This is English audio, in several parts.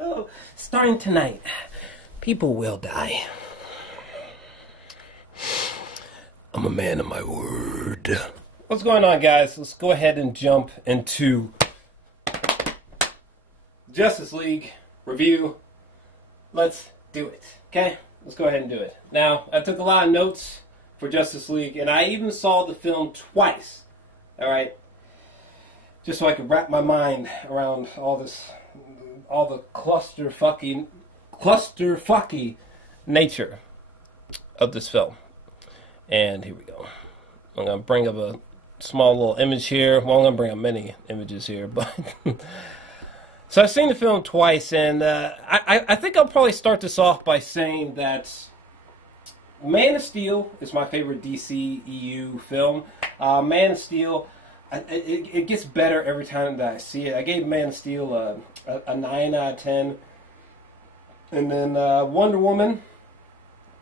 Oh, starting tonight, people will die. I'm a man of my word. What's going on, guys? Let's go ahead and jump into Justice League review. Let's do it, okay? Let's go ahead and do it. Now, I took a lot of notes for Justice League, and I even saw the film twice, alright? Just so I could wrap my mind around all the clusterfucky nature of this film. And here we go. I'm going to bring up a small little image here. Well, I'm going to bring up many images here, but... So I've seen the film twice, and I think I'll probably start this off by saying that Man of Steel is my favorite DC EU film. Man of Steel, it gets better every time that I see it. I gave Man of Steel a 9 out of 10. And then Wonder Woman,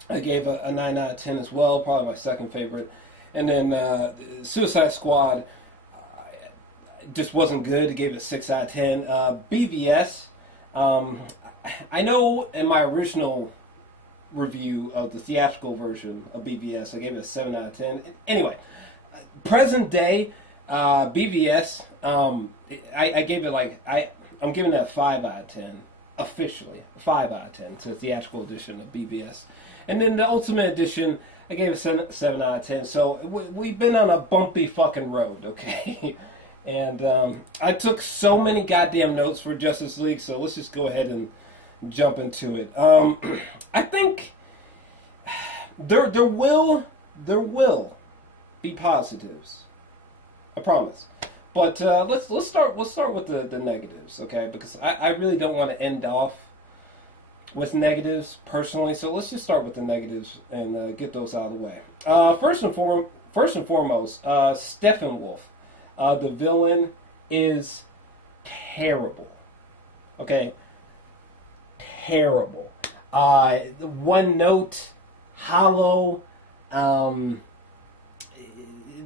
I gave a 9 out of 10 as well, probably my second favorite. And then Suicide Squad just wasn't good. I gave it a 6 out of 10. BVS, I know in my original review of the theatrical version of BVS, I gave it a 7 out of 10. Anyway, present day BVS, I gave it like, I'm giving it a 5 out of 10. Officially, a 5 out of 10 to the theatrical edition of BVS. And then the Ultimate Edition, I gave it 7 out of 10. So we've been on a bumpy fucking road, okay? And I took so many goddamn notes for Justice League, so let's just go ahead and jump into it. I think there will be positives. I promise. But let's start with the negatives, okay? Because I really don't want to end off with negatives personally. So let's just start with the negatives and get those out of the way. First and foremost, Steppenwolf, the villain, is terrible. Okay, terrible. One note, hollow. It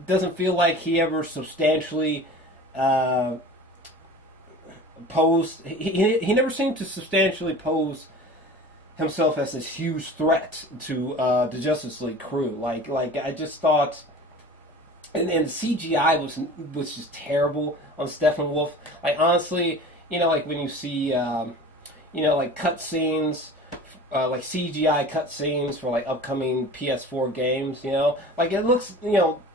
doesn't feel like he ever substantially posed. He never seemed to substantially pose himself as this huge threat to the Justice League crew. Like I just thought, and the CGI was just terrible on Steppenwolf. Like honestly, like when you see like cutscenes. Like CGI cutscenes for like upcoming PS4 games, like it looks,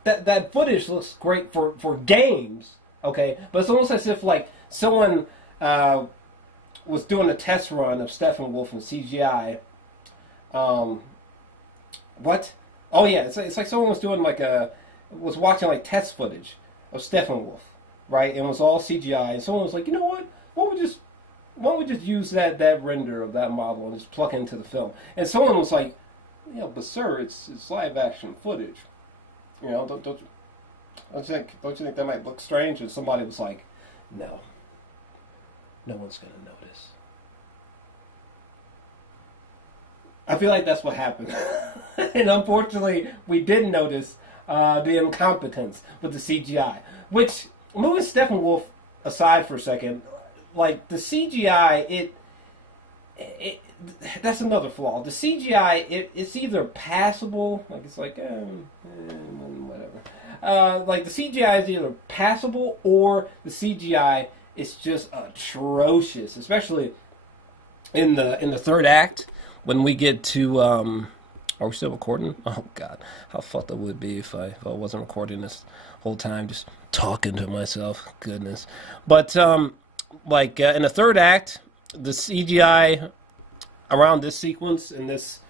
that footage looks great for games, okay, but it's almost as if like someone was doing a test run of Steppenwolf in CGI. What? Oh yeah, it's like someone was doing was watching like test footage of Steppenwolf, right? And it was all CGI, and someone was like, you know what? Why don't we just use that render of that model and just plug it into the film? And someone was like, but sir, it's live action footage. Don't you think that might look strange? And somebody was like, no one's gonna notice. I feel like that's what happened. And unfortunately, we did notice the incompetence with the CGI. Which, moving Steppenwolf aside for a second, like the CGI, that's another flaw. The CGI, it's either passable, like it's like whatever. Like the CGI is either passable or the CGI is just atrocious, especially in the third act when we get to. Are we still recording? Oh God, how fucked it would be if I wasn't recording this whole time, just talking to myself. Goodness, but like in the third act, the CGI around this sequence in this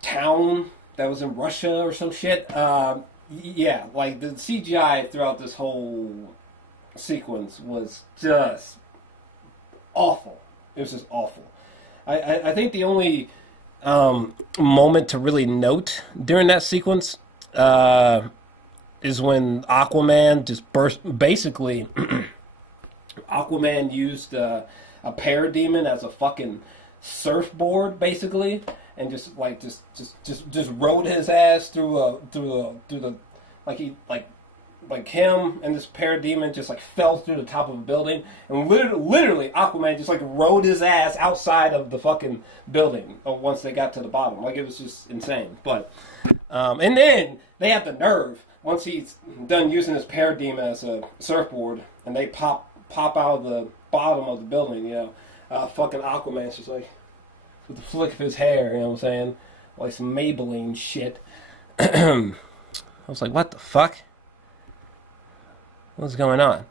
town that was in Russia or some shit, yeah, like the CGI throughout this whole sequence was just awful. It was just awful. I think the only moment to really note during that sequence is when Aquaman just basically Aquaman used a parademon as a fucking surfboard, basically, and just rode his ass through the like he like him and this parademon just like fell through the top of a building, and literally Aquaman just like rode his ass outside of the fucking building once they got to the bottom. Like, it was just insane. But and then they have the nerve, once he's done using his parademon as a surfboard, and they pop out of the bottom of the building, you know, fucking Aquaman's just like, with the flick of his hair, you know what I'm saying? Like some Maybelline shit. I was like, what the fuck? What's going on?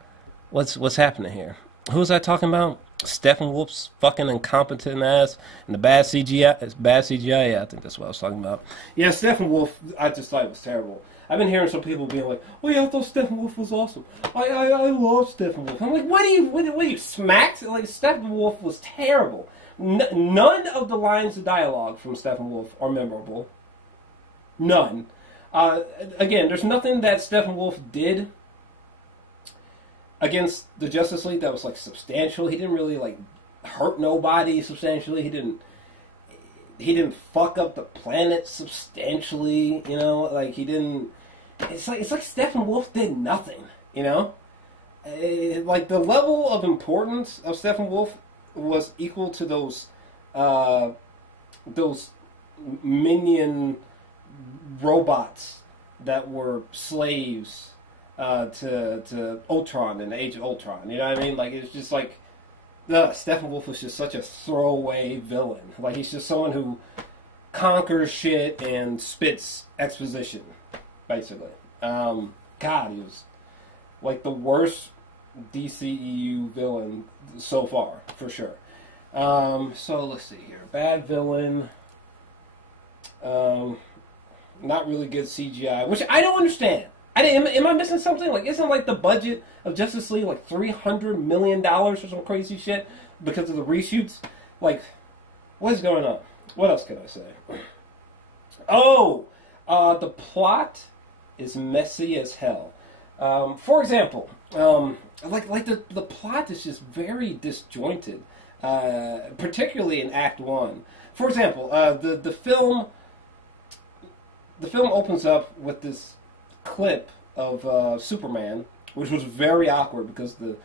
What's happening here? Who was I talking about? Steppenwolf's fucking incompetent ass and the bad CGI. It's bad CGI. Yeah, I think that's what I was talking about. Yeah, Steppenwolf. I just thought it was terrible. I've been hearing some people being like, "Oh yeah, I thought Steppenwolf was awesome. I love Steppenwolf." I'm like, what are you smacked? Like, Steppenwolf was terrible. None of the lines of dialogue from Steppenwolf are memorable. None. Again, there's nothing that Steppenwolf did against the Justice League that was like substantial. He didn't really like hurt nobody substantially. He didn't fuck up the planet substantially. You know, like he didn't. It's like Steppenwolf did nothing. You know, like the level of importance of Steppenwolf was equal to those minion robots that were slaves to Ultron in the Age of Ultron. You know what I mean? Like, it's just like, Steppenwolf was just such a throwaway villain. Like, he's just someone who conquers shit and spits exposition, basically. God, he was like the worst DCEU villain so far, for sure. So let's see here. Bad villain. Not really good CGI, which I don't understand. Am I missing something? Like, isn't like the budget of Justice League like $300 million or some crazy shit because of the reshoots? Like, what is going on? What else can I say? Oh, the plot is messy as hell. For example, like the plot is just very disjointed, particularly in Act 1. For example, the film opens up with this clip of Superman, which was very awkward because the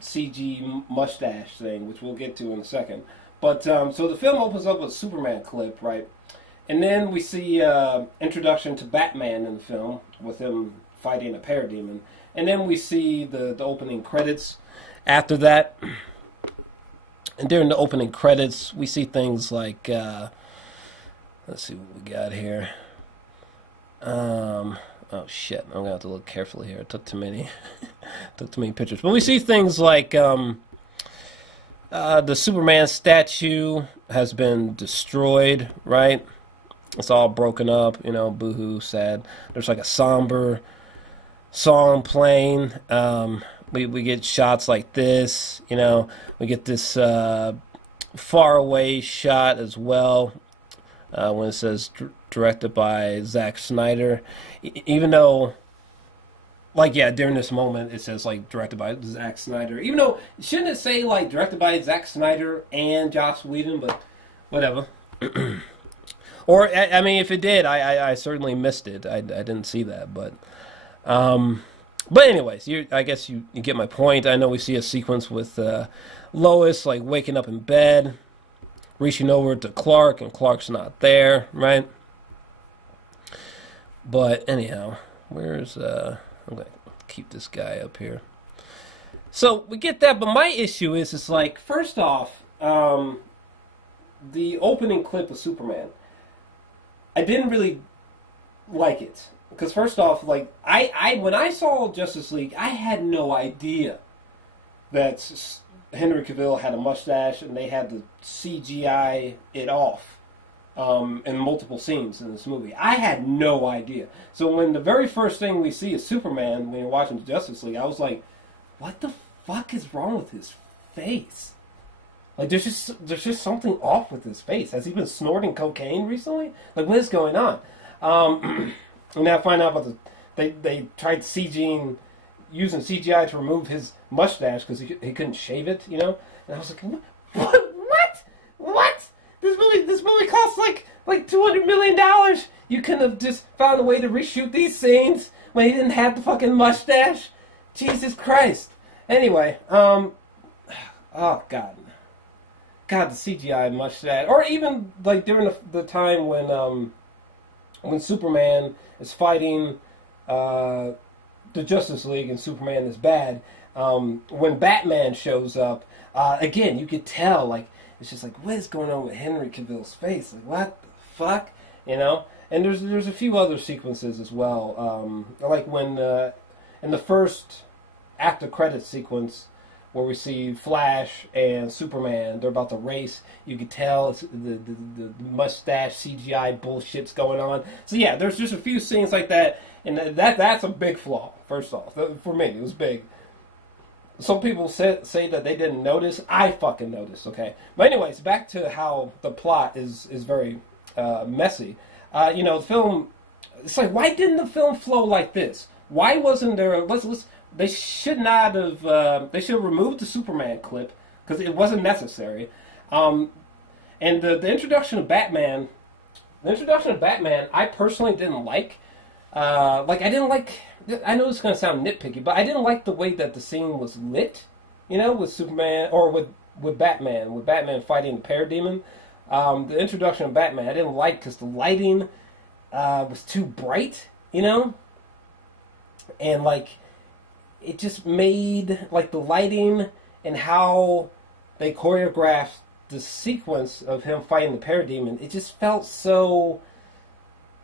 CG mustache thing, which we'll get to in a second. But so the film opens up with a Superman clip, right? And then we see introduction to Batman in the film with him fighting a parademon. And then we see the opening credits after that. And during the opening credits, we see things like, let's see what we got here. Oh shit, I'm gonna have to look carefully here. It took too many pictures. But we see things like the Superman statue has been destroyed, right? It's all broken up, you know, boo-hoo, sad. There's like a somber song playing. We get shots like this, you know. We get this far away shot as well when it says directed by Zack Snyder. Even though, like, yeah, during this moment it says, like, directed by Zack Snyder. Even though, shouldn't it say, like, directed by Zack Snyder and Joss Whedon? But whatever. Or, I mean, if it did, I certainly missed it. I didn't see that, but anyways, I guess you get my point. I know we see a sequence with Lois, like, waking up in bed, reaching over to Clark, and Clark's not there, right? But anyhow, where's I'm gonna keep this guy up here. So we get that, but my issue is, it's like, first off, the opening clip of Superman, I didn't really like it. Because first off, like, when I saw Justice League, I had no idea that Henry Cavill had a mustache and they had to CGI it off in multiple scenes in this movie. I had no idea. So when the very first thing we see is Superman, when you're watching the Justice League, I was like, what the fuck is wrong with his face? Like, there's just something off with his face. Has he been snorting cocaine recently? Like, what is going on? And then I find out about they tried using CGI to remove his mustache because he couldn't shave it, you know? And I was like, what? This movie costs like $200 million. You couldn't have just found a way to reshoot these scenes when he didn't have the fucking mustache? Jesus Christ. Anyway, oh God. God, the CGI mustache. Or even, like, during the time when Superman is fighting the Justice League and Superman is bad, when Batman shows up, again, you could tell, like, it's just like, what is going on with Henry Cavill's face? Like, what the fuck? You know? And there's a few other sequences as well. Like when, in the first after credits sequence, where we see Flash and Superman, they're about to race. You can tell it's the mustache CGI bullshit's going on. So yeah, there's just a few scenes like that, and that's a big flaw. First off, for me, it was big. Some people say that they didn't notice. I fucking noticed. Okay, but anyways, back to how the plot is very messy. You know, the film. It's like, why didn't the film flow like this? Why wasn't there? They should not have. They should have removed the Superman clip because it wasn't necessary. And the introduction of Batman. The introduction of Batman, I personally didn't like. I didn't like. I know this is going to sound nitpicky, but I didn't like the way that the scene was lit. You know, with Superman or with Batman fighting the Parademon. The introduction of Batman, I didn't like because the lighting was too bright. You know, and like. It just made, like, the lighting and how they choreographed the sequence of him fighting the Parademon, it just felt so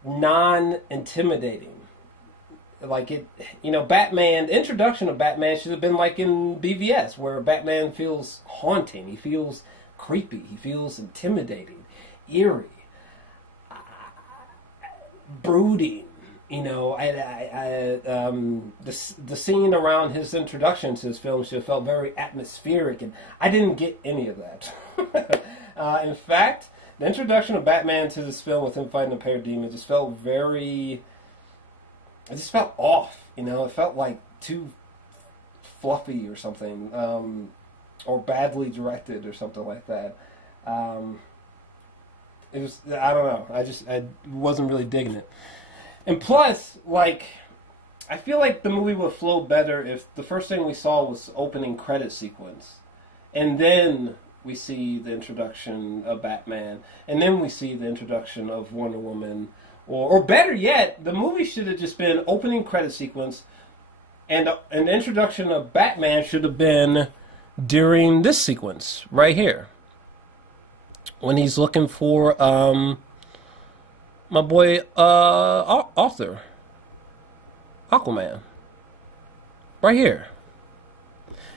non-intimidating. Like, it, you know, Batman, the introduction of Batman should have been like in BVS, where Batman feels haunting, he feels creepy, he feels intimidating, eerie, brooding. You know, the scene around his introduction to his film should have felt very atmospheric, and I didn't get any of that. In fact, the introduction of Batman to this film with him fighting the Parademon just felt it just felt off, you know, it felt like too fluffy or something, or badly directed or something like that. It was, I don't know, I wasn't really digging it. And plus, like, I feel like the movie would flow better if the first thing we saw was the opening credit sequence. And then we see the introduction of Batman. And then we see the introduction of Wonder Woman. Or better yet, the movie should have just been opening credit sequence. And the introduction of Batman should have been during this sequence right here. When he's looking for... my boy, Arthur. Aquaman. Right here.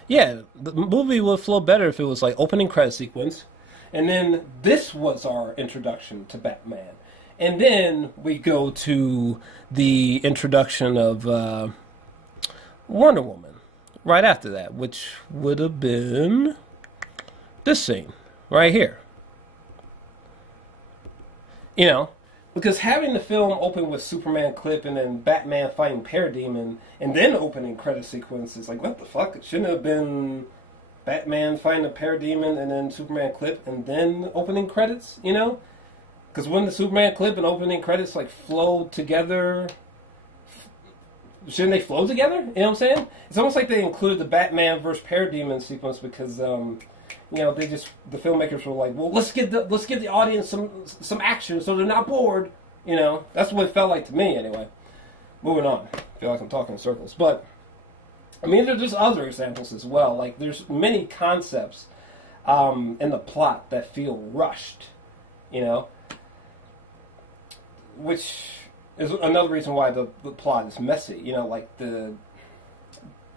Yeah, the movie would flow better if it was like opening credit sequence. And then this was our introduction to Batman. And then we go to the introduction of Wonder Woman. Right after that, which would have been this scene. Right here. You know. Because having the film open with Superman clip and then Batman fighting Parademon and then opening credit sequence is like, what the fuck? It shouldn't have been Batman fighting the Parademon and then Superman clip and then opening credits, you know? Because when the Superman clip and opening credits like flow together, shouldn't they flow together? You know what I'm saying? It's almost like they included the Batman versus Parademon sequence because you know, the filmmakers were like, well, let's give the audience some action so they're not bored. You know, that's what it felt like to me anyway. Moving on. I feel like I'm talking in circles. But, I mean, there's other examples as well. Like, there's many concepts in the plot that feel rushed, you know? Which is another reason why the plot is messy. You know, like the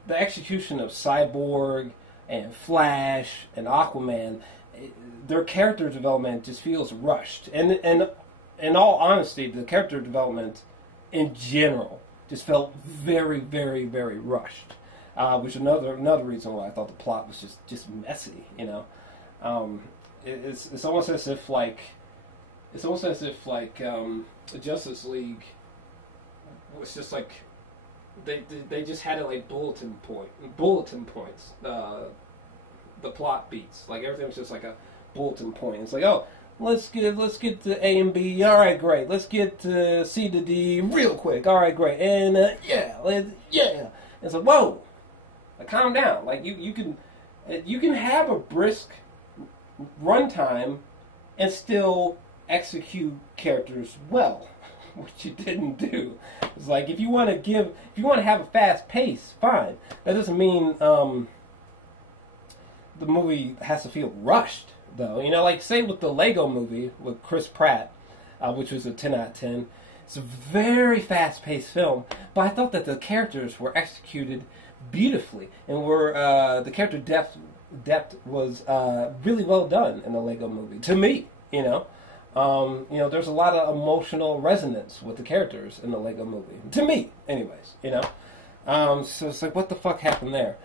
execution of Cyborg and Flash and Aquaman, their character development just feels rushed. And in all honesty, the character development in general just felt very, very, very rushed. Which is another reason why I thought the plot was just messy. You know, it's almost as if the Justice League was just like. They just had it like bulletin points. The plot beats, like everything was just like a bulletin point. It's like, oh, let's get to A and B. All right, great. Let's get to C to D real quick. All right, great. And yeah. It's like, whoa, like, calm down. Like you can have a brisk runtime and still execute characters well, which you didn't do. It's like if you want to have a fast pace, fine. That doesn't mean the movie has to feel rushed, though. You know, like say with the Lego movie with Chris Pratt, which was a 10 out of 10. It's a very fast-paced film, but I thought that the characters were executed beautifully, and the character depth was really well done in the Lego movie. To me, you know, there's a lot of emotional resonance with the characters in the Lego movie. To me, anyways, you know. So it's like, what the fuck happened there?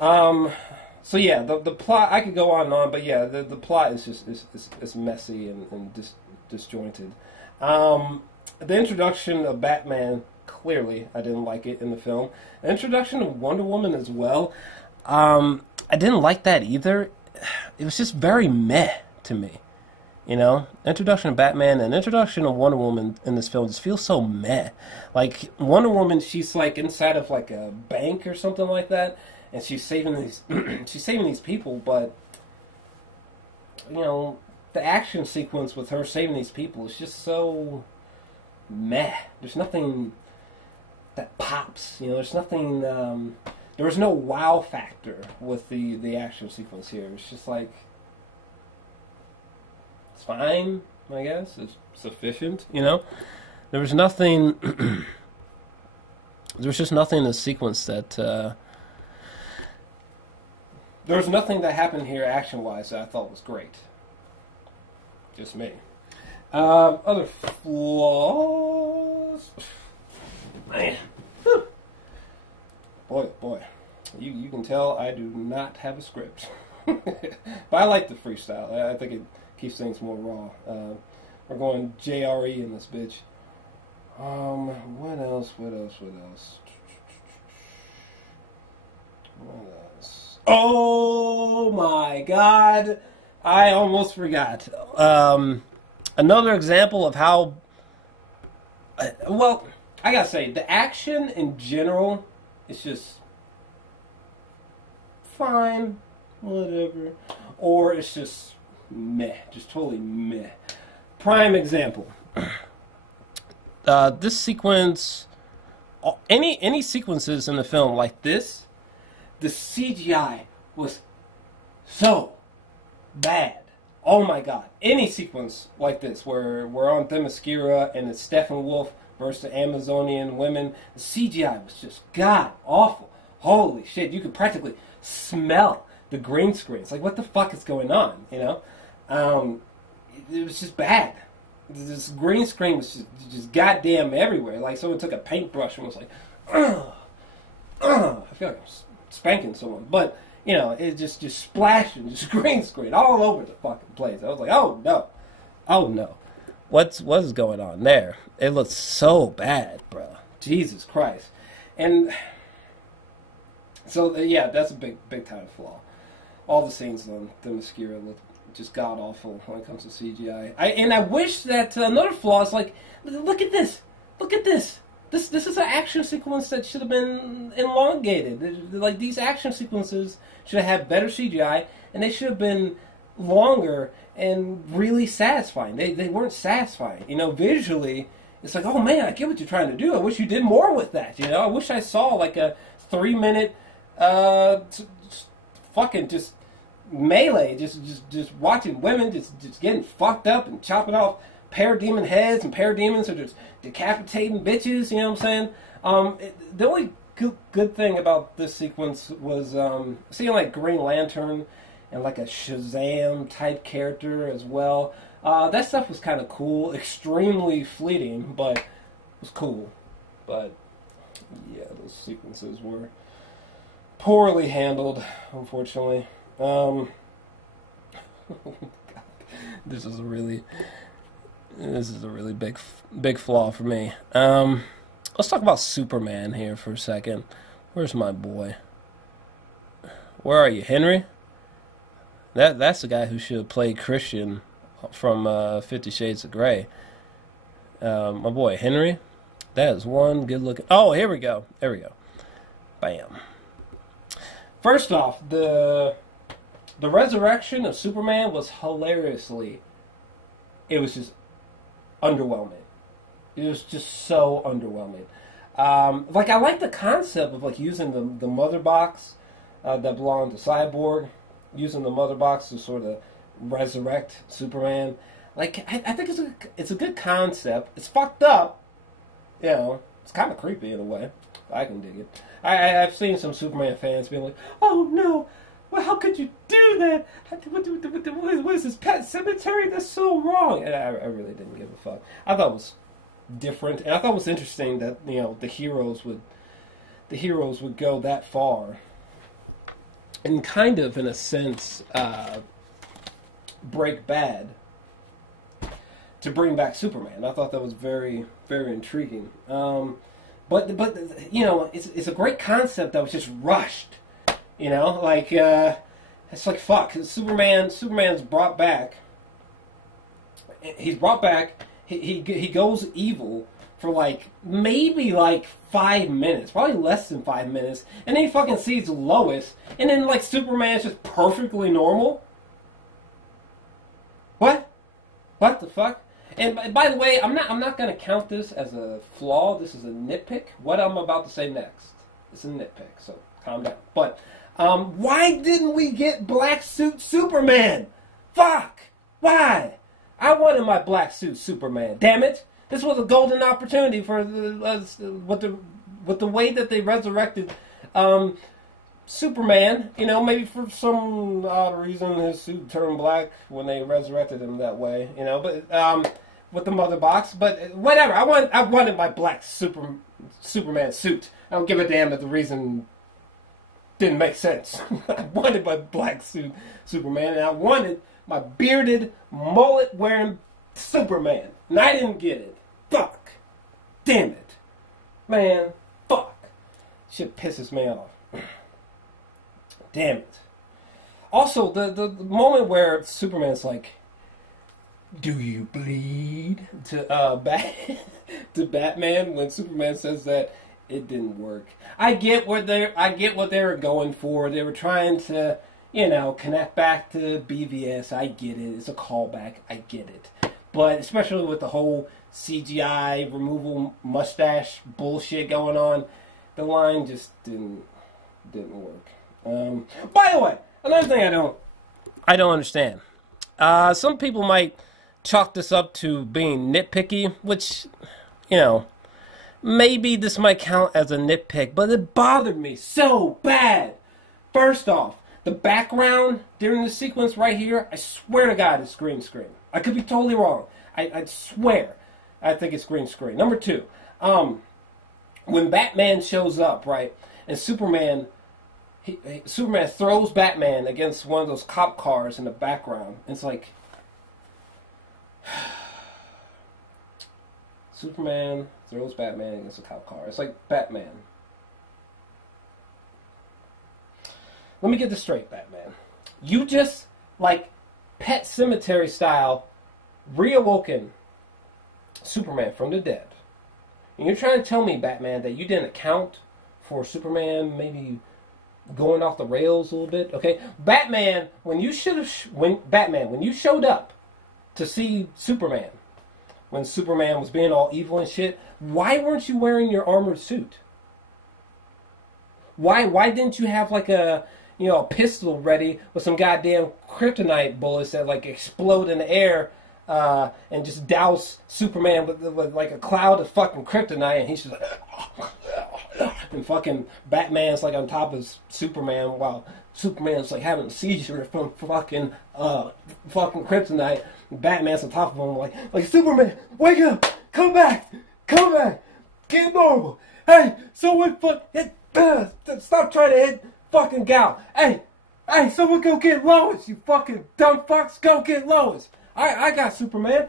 So yeah, the plot, I could go on and on, but yeah, the plot is just is messy and disjointed. The introduction of Batman, clearly, I didn't like it in the film. The introduction of Wonder Woman as well, I didn't like that either. It was just very meh to me. You know, introduction of Batman and introduction of Wonder Woman in this film just feels so meh. Like, Wonder Woman, she's like inside of like a bank or something like that, and she's saving these people, but, you know, the action sequence with her saving these people is just so meh. There's nothing that pops. You know, there's nothing. There was no wow factor with the action sequence here. It's just like, it's fine, I guess. It's sufficient. You know, there was nothing. There was just nothing in the sequence that. There was nothing that happened here action-wise that I thought was great. Just me. Other flaws. Man. Whew. Boy. You can tell I do not have a script. But I like the freestyle. I think it keeps things more raw. We're going JRE in this bitch. What else? Oh my god! I almost forgot. Another example of how... well, I gotta say, the action in general is just fine, whatever. Or it's just meh, just totally meh. Prime example. This sequence... Any sequences in the film like this, the CGI was so bad. Oh my god. Any sequence like this where we're on Themyscira and it's Steppenwolf versus the Amazonian women, the CGI was just god awful. Holy shit, you could practically smell the green screen. It's like, what the fuck is going on, you know? It was just bad. This green screen was just goddamn everywhere. Like someone took a paintbrush and was like, I feel like I'm spanking someone. But, you know, it just splashing, just green screen all over the fucking place. I was like, oh no. What is going on there? It looks so bad, bro. Jesus Christ. And so, yeah, that's a big time flaw. All the scenes on Themyscira look just god awful when it comes to CGI. I wish that another flaw is like, look at this. This is an action sequence that should have been elongated. Like, these action sequences should have had better CGI, and they should have been longer and really satisfying. They weren't satisfying. You know, visually, it's like, oh man, I get what you're trying to do. I wish you did more with that. You know, I wish I saw like a 3-minute fucking just melee, just watching women just getting fucked up and chopping off parademon heads, and parademons are just decapitating bitches. You know what I'm saying? The only good thing about this sequence was seeing like Green Lantern and like a Shazam type character as well. That stuff was kind of cool, extremely fleeting, but it was cool. But yeah, those sequences were poorly handled, unfortunately. God, this is a really big flaw for me. Let's talk about Superman here for a second. Where's my boy? Where are you, Henry? That's the guy who should have played Christian from 50 Shades of Grey. My boy Henry. That is one good looking. Oh, here we go. There we go. Bam. First off, the resurrection of Superman was hilariously. It was just underwhelming. It was just so underwhelming. Like, I like the concept of like using the mother box that belonged to Cyborg, using the mother box to sort of resurrect Superman. Like, I think it's a good concept. It's fucked up, you know. It's kind of creepy in a way. I can dig it. I've seen some Superman fans being like, "Oh no, well, how could you do that? What is this pet cemetery? That's so wrong." And I really didn't give a fuck. I thought it was different, and I thought it was interesting that, you know, the heroes would go that far, and kind of, in a sense, break bad to bring back Superman. I thought that was very, very intriguing. But you know, it's a great concept that was just rushed. You know, like it's like fuck. Superman's brought back. He's brought back. He goes evil for like maybe like 5 minutes, probably less than 5 minutes, and then he fucking sees Lois, and then like Superman's just perfectly normal. What? What the fuck? And by the way, I'm not going to count this as a flaw. This is a nitpick. What I'm about to say next is a nitpick, so calm down. But why didn't we get Black Suit Superman? Fuck! Why? I wanted my Black Suit Superman. Damn it! This was a golden opportunity for with the way that they resurrected Superman. You know, maybe for some odd reason his suit turned black when they resurrected him that way. You know, but with the mother box. But whatever. I wanted my black Superman suit. I don't give a damn that the reason didn't make sense. I wanted my black suit Superman, and I wanted my bearded, mullet-wearing Superman. And I didn't get it. Fuck. Damn it. Man, fuck. Shit pisses me off. Damn it. Also, the moment where Superman's like, "Do you bleed?" to to Batman, when Superman says that, it didn't work. I get what they were going for. They were trying to, you know, connect back to BVS. I get it. It's a callback. I get it. But especially with the whole CGI removal mustache bullshit going on, the line just didn't work. By the way, another thing I don't understand. Some people might chalk this up to being nitpicky, which, you know, maybe this might count as a nitpick, but it bothered me so bad. First off, the background during the sequence right here, I swear to God, it's green screen. I could be totally wrong. I swear. I think it's green screen. Number two, when Batman shows up, right, and Superman throws Batman against one of those cop cars in the background. It's like, Superman throws Batman against a cop car. It's like, Batman. Let me get this straight, Batman. You just, like, Pet Cemetery style, reawoken Superman from the dead. And you're trying to tell me, Batman, that you didn't account for Superman maybe going off the rails a little bit, okay? Batman, when you showed up to see Superman, when Superman was being all evil and shit, why weren't you wearing your armored suit? Why didn't you have like a pistol ready with some goddamn kryptonite bullets that like explode in the air and just douse Superman with like a cloud of fucking kryptonite, and he's just like, and fucking Batman's like on top of Superman while Superman's like having a seizure from fucking kryptonite. And Batman's on top of him like Superman, wake up, come back, get normal. Hey, someone stop trying to hit fucking Gal. Hey, someone go get Lois, you fucking dumb fucks, go get Lois. I got Superman.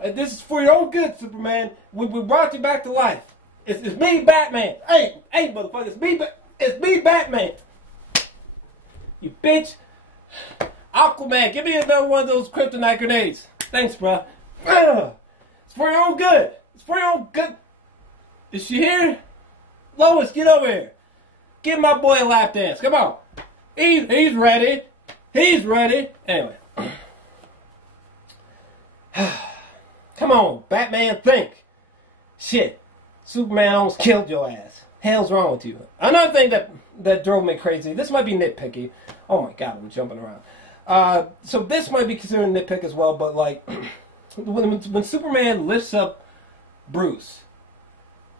This is for your own good, Superman. We brought you back to life. It's me, Batman. Hey, motherfucker, it's me, Batman. You bitch. I'll Aquaman, give me another one of those kryptonite grenades. Thanks, bro. It's for your own good. It's for your own good. Is she here? Lois, get over here. Give my boy a lap dance. Come on. He's ready. He's ready. Anyway. Come on, Batman, think. Shit. Superman almost killed your ass. Hell's wrong with you? Another thing that drove me crazy. This might be nitpicky. Oh my god, I'm jumping around. So this might be considered nitpick as well, but like when Superman lifts up Bruce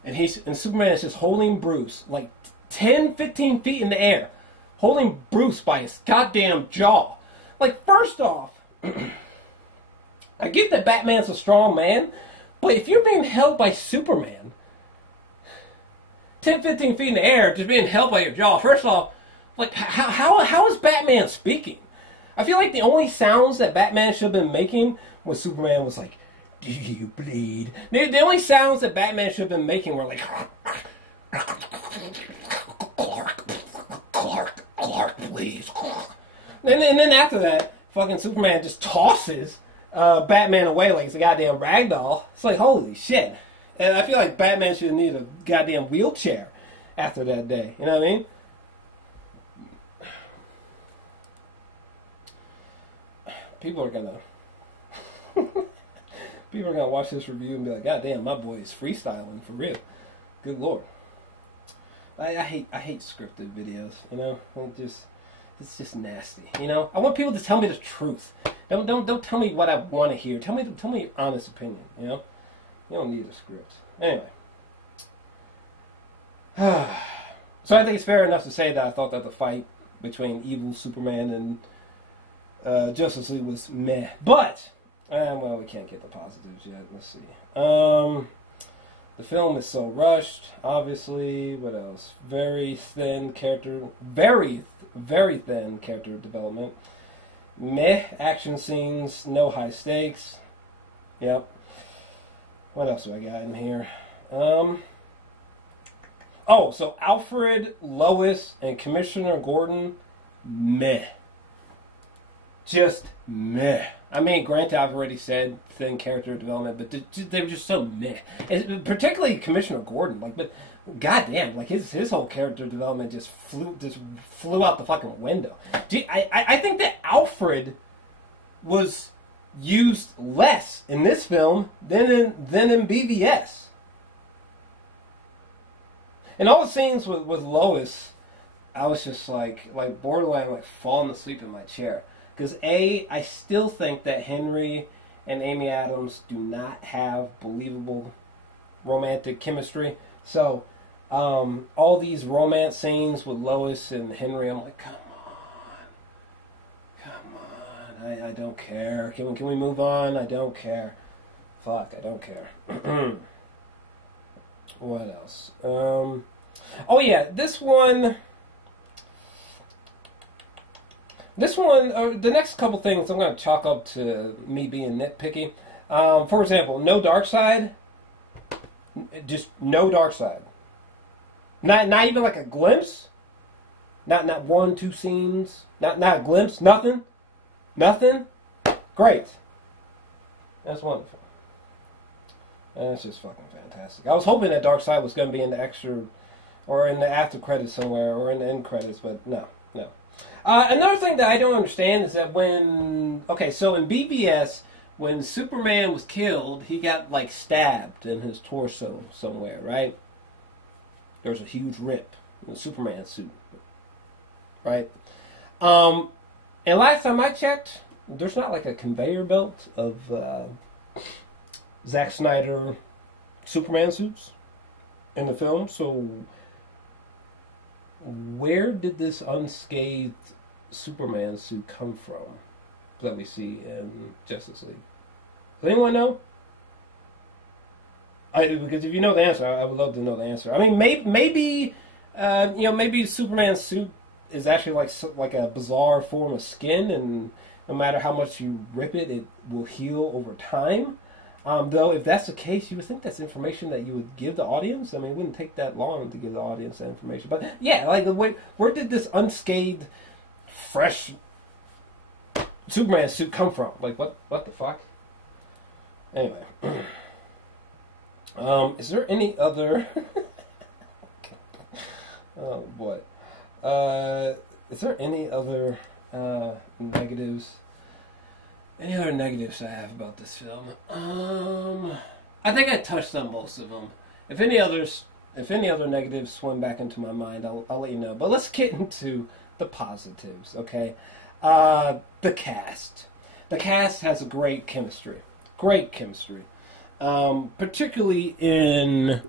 and Superman is just holding Bruce like 10, 15 feet in the air, holding Bruce by his goddamn jaw. Like, first off, I get that Batman's a strong man, but if you're being held by Superman 10, 15 feet in the air, just being held by your jaw, first off, like, how is Batman speaking? I feel like the only sounds that Batman should have been making was Superman was like, do you bleed? The only sounds that Batman should have been making were like, Clark, please. And then after that, fucking Superman just tosses Batman away like it's a goddamn ragdoll. It's like, holy shit. And I feel like Batman should need a goddamn wheelchair after that day. You know what I mean? People are gonna watch this review and be like, God damn, my boy is freestyling for real. Good lord. I hate scripted videos, you know? It's just nasty, you know? I want people to tell me the truth. Don't tell me what I want to hear. Tell me your honest opinion, you know? You don't need a script. Anyway. So I think it's fair enough to say that I thought that the fight between evil Superman and Justice League was meh. But, well, we can't get the positives yet. Let's see. The film is so rushed, obviously. What else? Very thin character development. Meh action scenes, no high stakes. Yep. What else do I got in here? Oh, so Alfred, Lois, and Commissioner Gordon, meh. Just meh. I mean, granted, I've already said thin character development, but they were just so meh. And particularly Commissioner Gordon, like, but goddamn, like his whole character development just flew out the fucking window. I think that Alfred was used less in this film than in BVS. And all the scenes with Lois, I was just like borderline like falling asleep in my chair. Because I still think that Henry and Amy Adams do not have believable romantic chemistry. So, all these romance scenes with Lois and Henry, I'm like, come on, I don't care. Can we move on? I don't care. Fuck, I don't care. What else? Oh yeah, this one, the next couple things I'm going to chalk up to me being nitpicky. For example, no Darkseid. Just no Darkseid. Not even like a glimpse. Not 1, 2 scenes. Not a glimpse. Nothing. Great. That's wonderful. That's just fucking fantastic. I was hoping that Darkseid was going to be in the extra, or in the after credits somewhere, or in the end credits, but no. Another thing that I don't understand is that so in BVS, when Superman was killed, he got, like, stabbed in his torso somewhere, right? There's a huge rip in the Superman suit, right? And last time I checked, there's not, like, a conveyor belt of Zack Snyder Superman suits in the film, so where did this unscathed Superman suit come from that we see in Justice League? Does anyone know? Because if you know the answer, I would love to know the answer. I mean, maybe Superman's suit is actually like a bizarre form of skin, and no matter how much you rip it, it will heal over time. Though, if that's the case, you would think that's information that you would give the audience. I mean, it wouldn't take that long to give the audience that information. But yeah, like, where did this unscathed, fresh Superman suit come from? Like, what the fuck? Anyway. Is there any other... oh, boy. Is there any other negatives? Any other negatives I have about this film? I think I touched on most of them. If any other negatives swim back into my mind, I'll let you know. But let's get into the positives, okay? The cast. The cast has a great chemistry. Great chemistry. Particularly in...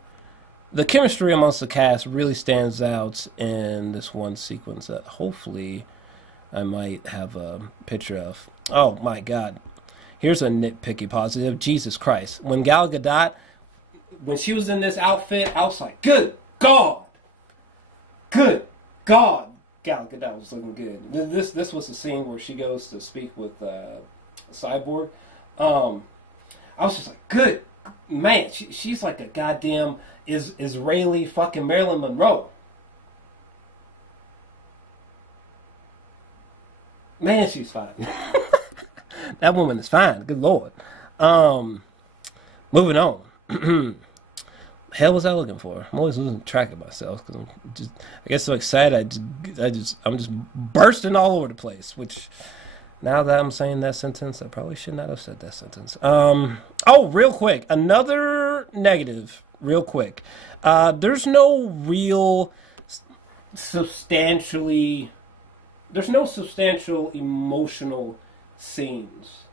The chemistry amongst the cast really stands out in this one sequence that hopefully I might have a picture of. Oh my God. Here's a nitpicky positive. Jesus Christ. When Gal Gadot, when she was in this outfit, I was like, good God. Good God. Gal Gadot was looking good. This was the scene where she goes to speak with Cyborg. I was just like, good. Man, she's like a goddamn Israeli fucking Marilyn Monroe. Man, she's fine. That woman is fine. Good Lord. Moving on. Hell was I looking for? I'm always losing track of myself because I get so excited. I'm just bursting all over the place. Which, now that I'm saying that sentence, I probably should not have said that sentence. Oh, real quick, another negative. Real quick, there's no real substantial emotional scenes.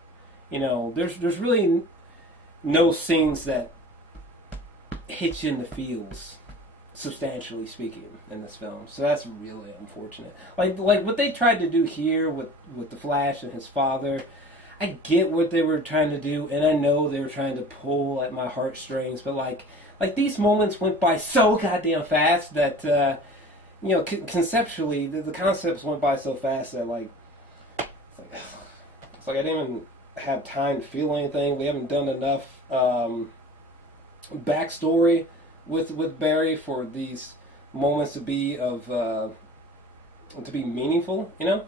You know, there's really no scenes that hit you in the feels, substantially speaking, in this film. So that's really unfortunate. Like what they tried to do here with the Flash and his father, I get what they were trying to do, and I know they were trying to pull at my heartstrings, but like these moments went by so goddamn fast that you know, conceptually the concepts went by so fast that it's like I didn't even have time to feel anything. We haven't done enough backstory with Barry for these moments to be meaningful, you know.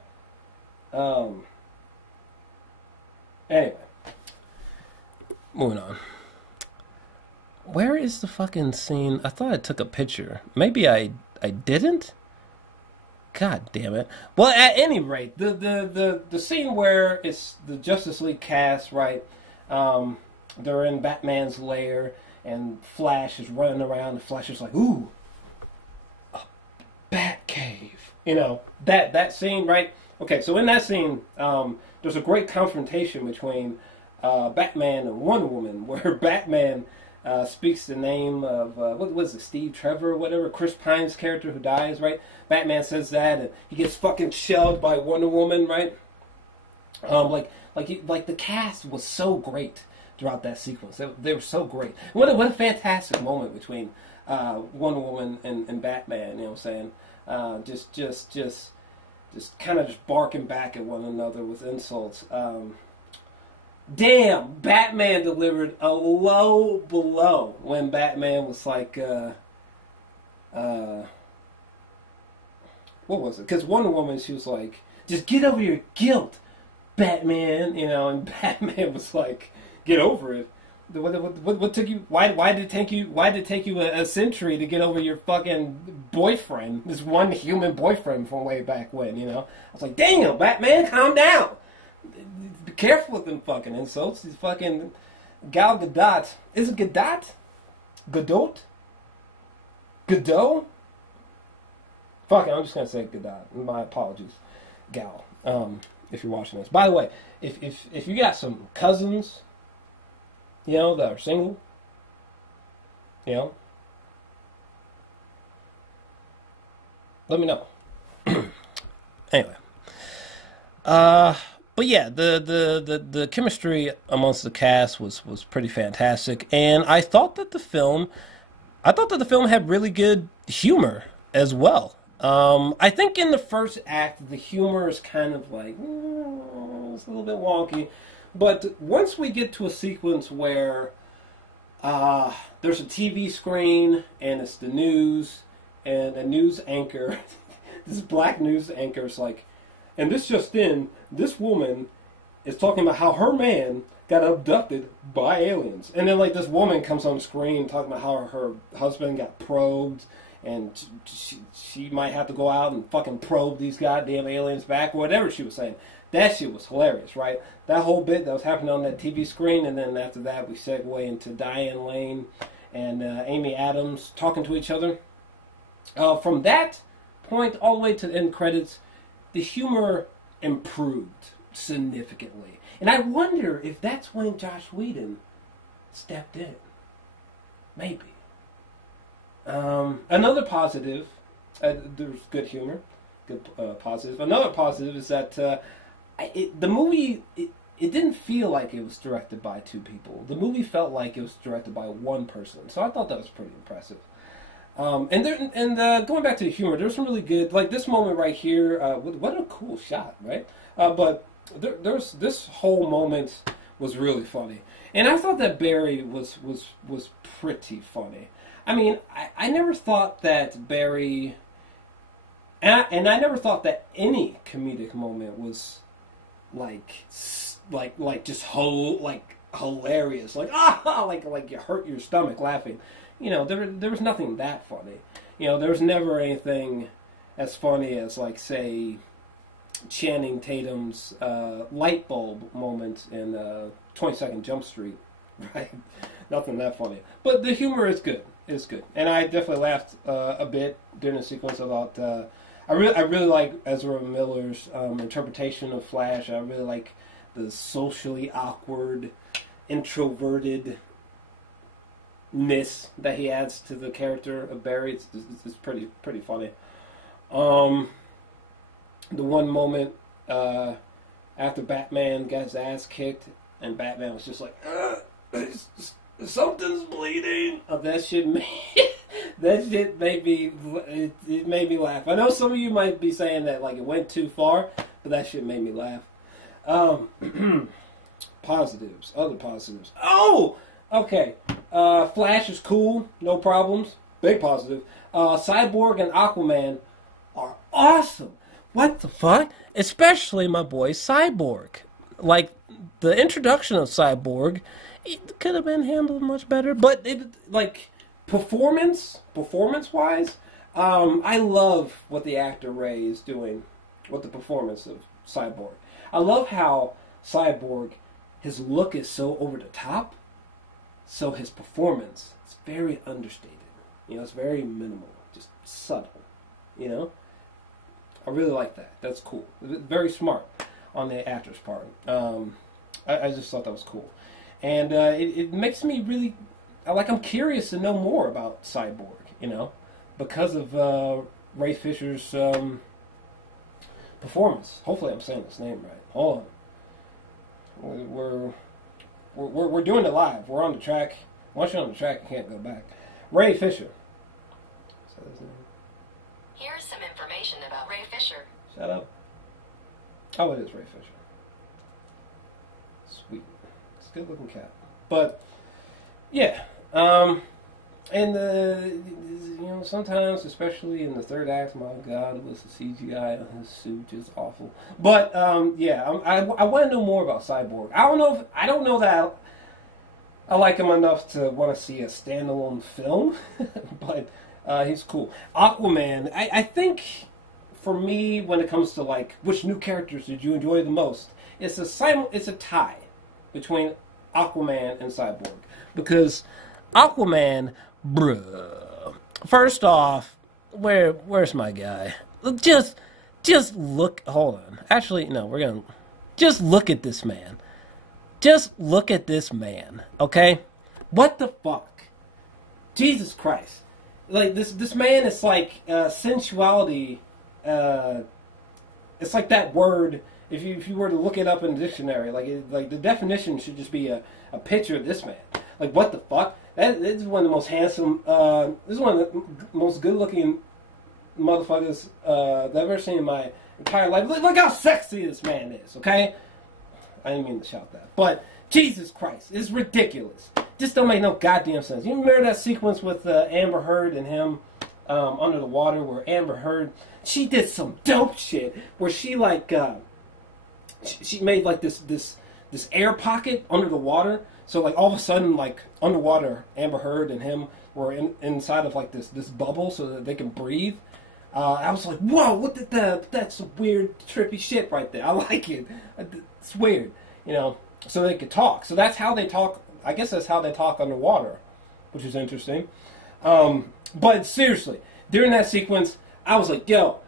Anyway, moving on. Where is the fucking scene? I thought I took a picture. Maybe I didn't? God damn it. Well, at any rate, the scene where it's the Justice League cast, right? They're in Batman's lair, and Flash is running around, and Flash is like, ooh, a bat cave. You know, that scene, right? Okay, so in that scene, there's a great confrontation between Batman and Wonder Woman, where Batman speaks the name of, what was it, Steve Trevor or whatever, Chris Pine's character who dies, right? Batman says that, and he gets fucking shelled by Wonder Woman, right? Like the cast was so great throughout that sequence. They were so great. What a fantastic moment between Wonder Woman and Batman, you know what I'm saying? Just kind of just barking back at one another with insults. Damn, Batman delivered a low blow when Batman was like, what was it? Because Wonder Woman, she was like, just get over your guilt, Batman, you know, and Batman was like, get over it. What took you? Why did it take you a century to get over your fucking boyfriend? This one human boyfriend from way back when, you know? I was like, damn, Batman, calm down. Be careful with them fucking insults. These fucking Gal Gadot. Is it Gadot? Gadot? Gadot? Fuck it, I'm just gonna say Gadot. My apologies, Gal. If you're watching this. By the way, if you got some cousins, you know, that are single, you know, let me know. Anyway. But yeah, the chemistry amongst the cast was pretty fantastic, and I thought that the film had really good humor as well. I think in the first act the humor is kind of like it's a little bit wonky, but once we get to a sequence where there's a TV screen and it's the news and a news anchor, this black news anchor is like, and this just in, this woman is talking about how her man got abducted by aliens. And then, like, this woman comes on the screen talking about how her husband got probed, and she might have to go out and fucking probe these goddamn aliens back, or whatever she was saying. That shit was hilarious, right? That whole bit that was happening on that TV screen, and then after that we segue into Diane Lane and Amy Adams talking to each other. From that point all the way to the end credits, the humor improved significantly. And I wonder if that's when Joss Whedon stepped in. Maybe. Another positive, there's good humor, good positive. Another positive is that the movie, it didn't feel like it was directed by two people. The movie felt like it was directed by one person. So I thought that was pretty impressive. Going back to the humor, there's some really good, like this moment right here. What a cool shot, right? But there's this whole moment was really funny, and I thought that Barry was pretty funny. I mean, I never thought that Barry, and I never thought that any comedic moment was like just hilarious, like you hurt your stomach laughing. You know, there was nothing that funny. You know, there was never anything as funny as, like, say, Channing Tatum's light bulb moment in 22nd Jump Street, right? Nothing that funny. But the humor is good. It's good. And I definitely laughed a bit during the sequence about... I really like Ezra Miller's interpretation of Flash. I really like the socially awkward, introverted... ness that he adds to the character of Barry. It's pretty funny. The one moment after Batman got his ass kicked and Batman was just like, something's bleeding. That shit made me laugh. I know some of you might be saying that like it went too far, but that shit made me laugh. Positives, other positives. Oh, okay. Flash is cool, no problems. Big positive. Cyborg and Aquaman are awesome. What the fuck? Especially my boy Cyborg. Like, the introduction of Cyborg, it could have been handled much better, but performance-wise, I love what the actor Ray is doing with the performance of Cyborg. I love how Cyborg, his look is so over the top, so his performance is very understated. You know, it's very minimal, just subtle. You know? I really like that. That's cool. Very smart on the actor's part. I just thought that was cool. And it makes me really... I'm curious to know more about Cyborg, you know? Because of Ray Fisher's performance. Hopefully I'm saying his name right. Hold on. We're doing it live. We're on the track. Once you're on the track, you can't go back. Ray Fisher. Is that his name? Here's some information about Ray Fisher. Shut up. Oh, it is Ray Fisher. Sweet. It's a good looking cat. But, yeah. And, you know, sometimes, especially in the third act, my God, was the CGI on his suit just awful. But, yeah, I want to know more about Cyborg. I don't know that I like him enough to want to see a standalone film, but he's cool. Aquaman, I think, for me, when it comes to, like, which new characters did you enjoy the most, it's a tie between Aquaman and Cyborg. Because Aquaman, bruh. First off, where's my guy? Just look. Hold on. Actually, no. We're gonna just look at this man. Just look at this man. Okay? What the fuck? Jesus Christ! Like this man is like sensuality. It's like that word. If you were to look it up in the dictionary, like the definition should just be a picture of this man. Like, what the fuck? This is one of the most handsome, this is one of the most good-looking motherfuckers that I've ever seen in my entire life. Look how sexy this man is, okay? I didn't mean to shout that. But, Jesus Christ, it's ridiculous. Just don't make no goddamn sense. You remember that sequence with Amber Heard and him under the water where Amber Heard, she did some dope shit where she, like, she made like this air pocket under the water. So like all of a sudden, like underwater, Amber Heard and him were inside of like this bubble so that they can breathe. I was like, whoa, that's some weird, trippy shit right there. I like it. It's weird, you know. So they could talk. So that's how they talk. I guess that's how they talk underwater, which is interesting. But seriously, during that sequence, I was like, yo,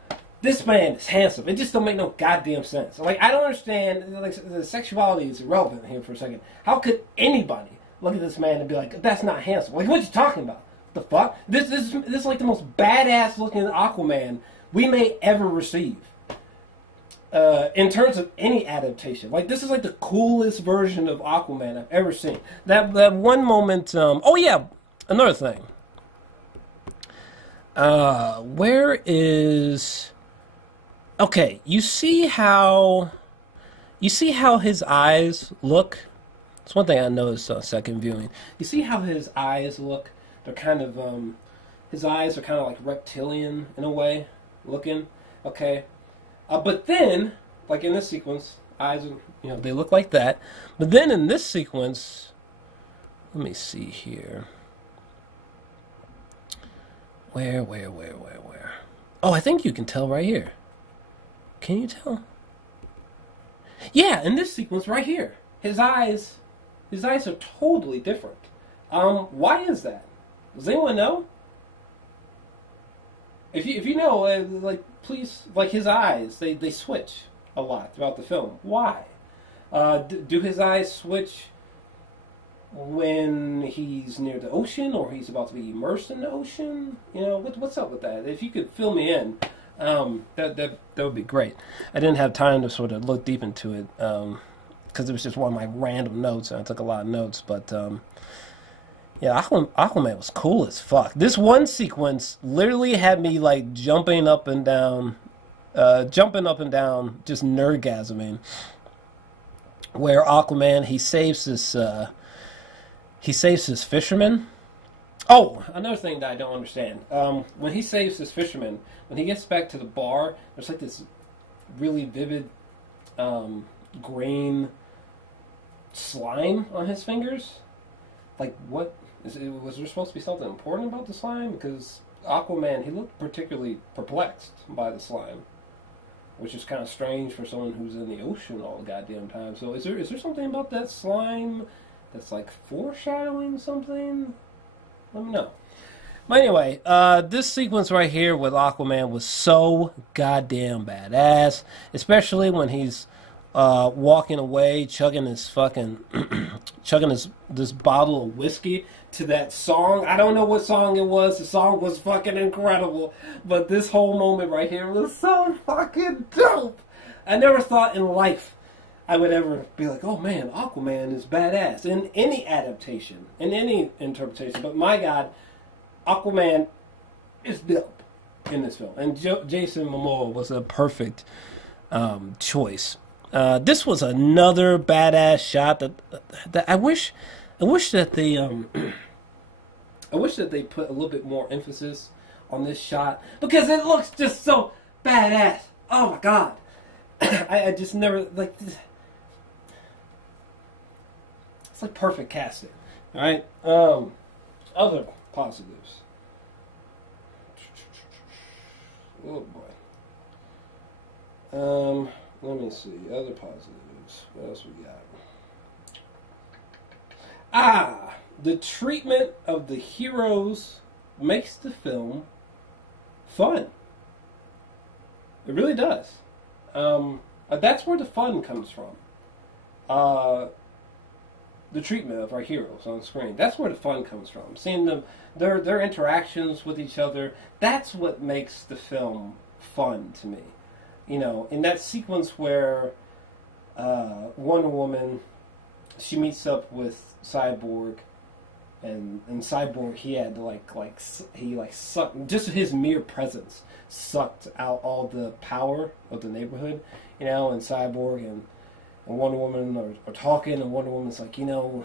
this man is handsome. It just don't make no goddamn sense. Like, I don't understand. Like, the sexuality is irrelevant here for a second. How could anybody look at this man and be like, that's not handsome? Like, what you talking about? The fuck? This is like the most badass looking Aquaman we may ever receive. In terms of any adaptation. Like, this is like the coolest version of Aquaman I've ever seen. That one moment, oh yeah, another thing. Where is... Okay, you see how his eyes look? It's one thing I noticed on second viewing. You see how his eyes look? They're kind of, his eyes are kind of like reptilian in a way, looking. Okay. But then, like in this sequence, eyes, they look like that. But then in this sequence, let me see here. Where? Oh, I think you can tell right here. Can you tell? Yeah, in this sequence right here, his eyes are totally different. Why is that? Does anyone know? If you know, like, please, like his eyes, they switch a lot throughout the film. Why? Do his eyes switch when he's near the ocean, or he's about to be immersed in the ocean? You know, what's up with that? If you could fill me in, that would be great. I didn't have time to sort of look deep into it because it was just one of my random notes, and I took a lot of notes. But yeah, Aquaman was cool as fuck. This one sequence literally had me like jumping up and down, just nerdgasming. Where Aquaman he saves this fisherman. Oh, another thing that I don't understand. When he saves this fisherman, when he gets back to the bar, there's like this really vivid green slime on his fingers. Like, what? Was there supposed to be something important about the slime? Because Aquaman, he looked particularly perplexed by the slime, which is kind of strange for someone who's in the ocean all the goddamn time. So is there something about that slime that's like foreshadowing something? Let me know. But anyway, this sequence right here with Aquaman was so goddamn badass, especially when he's walking away, chugging this bottle of whiskey to that song. I don't know what song it was. The song was fucking incredible, but this whole moment right here was so fucking dope. I never thought in life I would ever be like, oh man, Aquaman is badass in any adaptation, in any interpretation. But my God, Aquaman is dope in this film, and Jason Momoa was a perfect choice. This was another badass shot that I wish that they I wish that they put a little bit more emphasis on this shot because it looks just so badass. Oh my God, I just never like this. It's like perfect casting. All right. Other positives. Oh boy. Let me see. Other positives. What else we got? The treatment of the heroes makes the film fun. It really does. That's where the fun comes from. The treatment of our heroes on screen. That's where the fun comes from. Seeing them, their interactions with each other. That's what makes the film fun to me. You know, in that sequence where Wonder Woman, she meets up with Cyborg, and Cyborg, he had to sucked, just his mere presence sucked out all the power of the neighborhood, you know, and Cyborg and Wonder Woman are talking, and Wonder Woman's like, you know,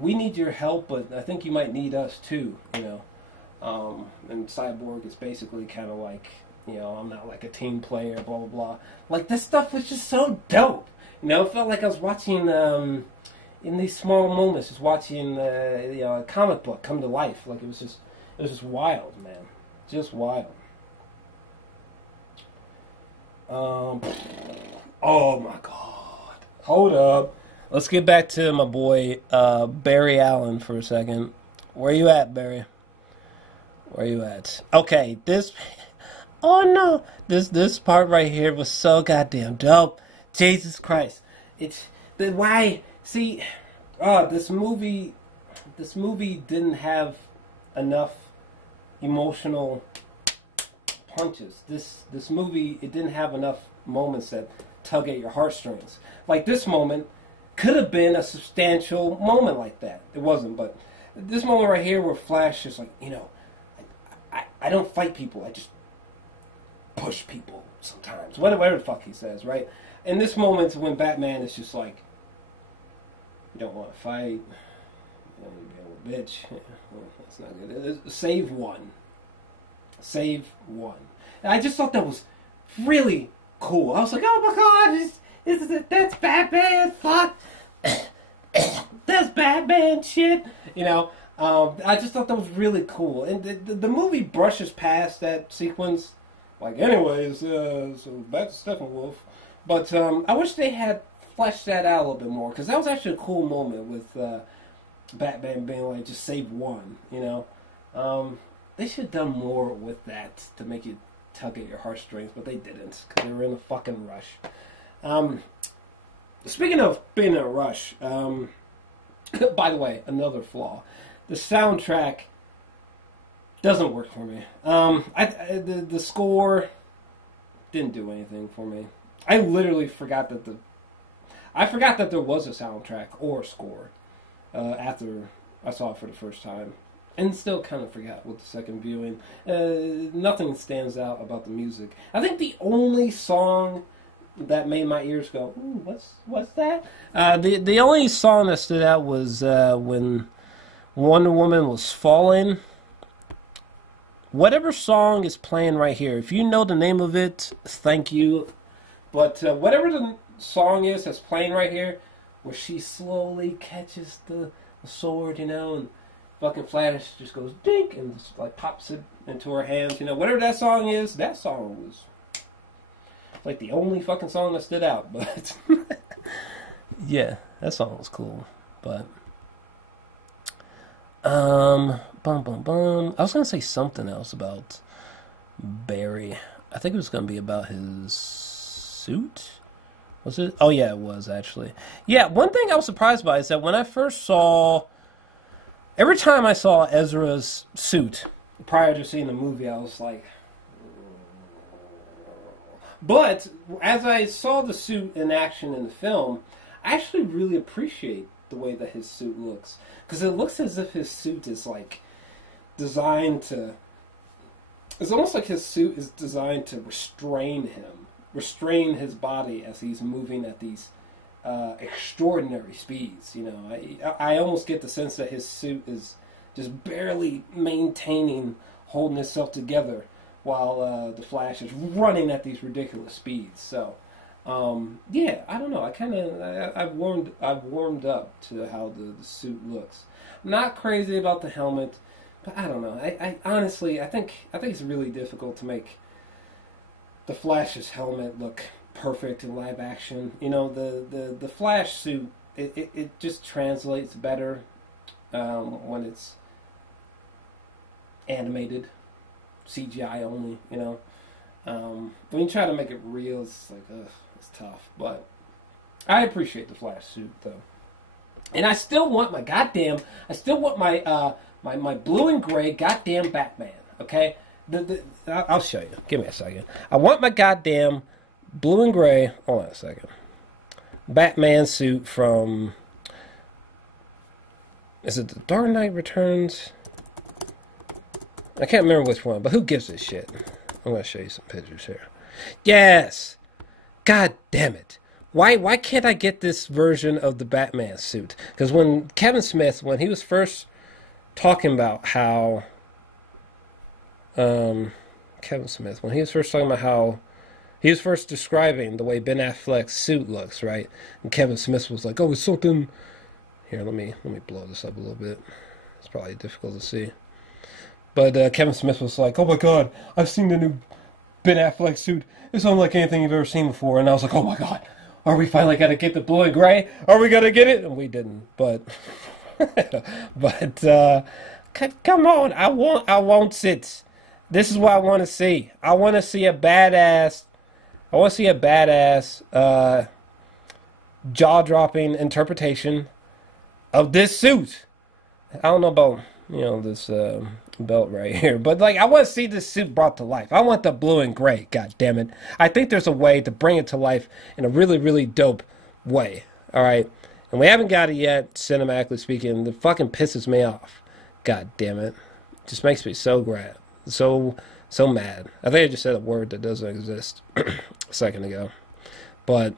we need your help, but I think you might need us too, you know. And Cyborg is basically kind of like, You know, I'm not like a team player, blah, blah, blah. Like, this stuff was just so dope. You know, it felt like I was watching, in these small moments, just watching, a comic book come to life. Like, it was just wild, man. Just wild. Oh my God. Hold up. Let's get back to my boy, Barry Allen for a second. Where you at, Barry? Where you at? Okay, oh no, this part right here was so goddamn dope. Jesus Christ, this movie didn't have enough emotional punches. This movie, it didn't have enough moments that tug at your heartstrings. Like, this moment could have been a substantial moment like that. It wasn't, but this moment right here where Flash is like, I don't fight people, I just push people sometimes. Whatever the fuck he says, right? And this moment when Batman is just like, you don't want to fight, you don't want to be a little bitch. Well, that's not good. Save one. Save one. And I just thought that was really cool. I was like, oh my God, that's Batman, fuck. That's Batman shit. I just thought that was really cool. And the movie brushes past that sequence. Like, anyways, so back to Steppenwolf. But I wish they had fleshed that out a little bit more. Because that was actually a cool moment with Batman being like, just save one, They should have done more with that to make you tug at your heartstrings. But they didn't. Because they were in a fucking rush. Speaking of being in a rush, by the way, another flaw. The soundtrack doesn't work for me. The score didn't do anything for me. I literally forgot that there was a soundtrack or score after I saw it for the first time, and still kind of forgot with the second viewing. Nothing stands out about the music. I think the only song that made my ears go, ooh, what's that? The only song that stood out was when Wonder Woman was falling. Whatever song is playing right here, if you know the name of it, thank you. But whatever the song is that's playing right here, where she slowly catches the sword, and fucking Flash just goes dink and just like pops it into her hands, whatever that song is, that song was like the only fucking song that stood out. But yeah, that song was cool. But I was gonna say something else about Barry. I think it was gonna be about his suit. Was it? Oh yeah, it was actually. Yeah, one thing I was surprised by is that when I first every time I saw Ezra's suit prior to seeing the movie, I was like, but as I saw the suit in action in the film, I actually really appreciate the way that his suit looks. Because it looks as if his suit is like designed to... It's almost like his suit is designed to restrain his body as he's moving at these extraordinary speeds. I almost get the sense that his suit is just barely holding itself together while the Flash is running at these ridiculous speeds. So, yeah, I don't know. I've warmed up to how the suit looks. I'm not crazy about the helmet, but I don't know. I honestly, I think it's really difficult to make the Flash's helmet look perfect in live action. The Flash suit, it just translates better when it's animated. CGI only, when you try to make it real, it's like, it's tough. But I appreciate the Flash suit though, and I still want my my blue and gray goddamn Batman. Okay, I'll show you. Give me a second. I want my goddamn blue and gray. Hold on a second. Batman suit from. Is it The Dark Knight Returns? I can't remember which one, but who gives a shit? I'm going to show you some pictures here. Yes! God damn it. Why can't I get this version of the Batman suit? Because when Kevin Smith, when he was first talking about how... Kevin Smith, when he was first talking about how he was first describing the way Ben Affleck's suit looks, right? And Kevin Smith was like, "Oh, it's something." Here, let me blow this up a little bit. It's probably difficult to see, but Kevin Smith was like, "Oh my God, I've seen the new Ben Affleck suit. It's unlike anything you've ever seen before." And I was like, "Oh my God, are we finally gonna get the blue and gray? Are we gonna get it?" And we didn't, but come on, I want it. This is what I want to see. I want to see a badass. I want to see a badass, jaw-dropping interpretation of this suit. I don't know about this belt right here, but like I want to see this suit brought to life. I want the blue and gray. God damn it! I think there's a way to bring it to life in a really, really dope way. All right, and we haven't got it yet. Cinematically speaking, it fucking pisses me off. God damn it! Just makes me so mad. I think I just said a word that doesn't exist a second ago, but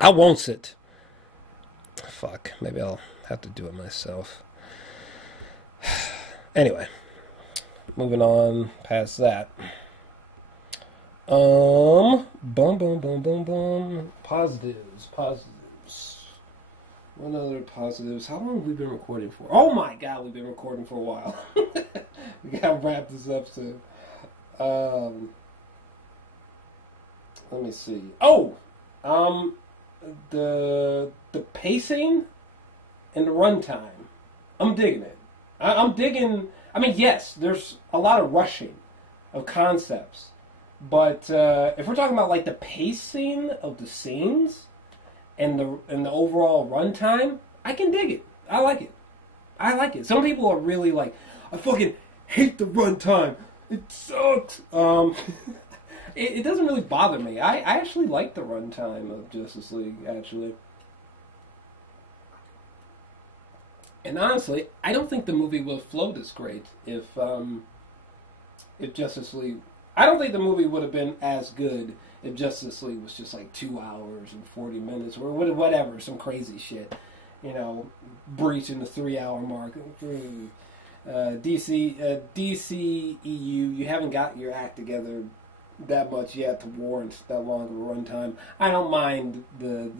I want it. Fuck, maybe I'll have to do it myself. Anyway, moving on past that. Boom. Positives. What other positives? How long have we been recording for? Oh my God, we've been recording for a while. We gotta wrap this up soon. Let me see. The pacing and the runtime. I'm digging it. I'm digging. I mean, yes, there's a lot of rushing of concepts, but if we're talking about like the pacing of the scenes and the overall runtime, I can dig it. I like it. Some people are really like, I fucking hate the runtime. It sucks. It doesn't really bother me. I actually like the runtime of Justice League, actually. And honestly, I don't think the movie would have flowed as great if Justice League... I don't think the movie would have been as good if Justice League was just like 2 hours and 40 minutes or whatever, some crazy shit. Breaching the 3-hour mark. DCEU, you haven't got your act together that much yet to warrant that long of a runtime. I don't mind the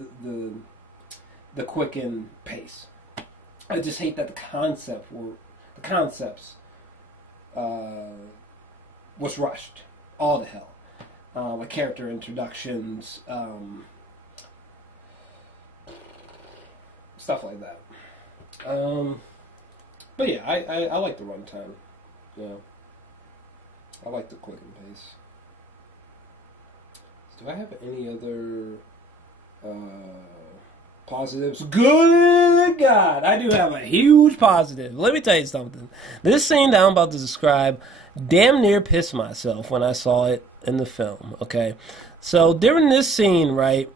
quickened pace. I just hate that the concepts was rushed all to hell. Like character introductions, stuff like that. But yeah, I like the runtime. I like the quickened pace. Do I have any other positives? Good God, I do have a huge positive. Let me tell you something. This scene that I'm about to describe damn near pissed myself when I saw it in the film, okay? So during this scene, right,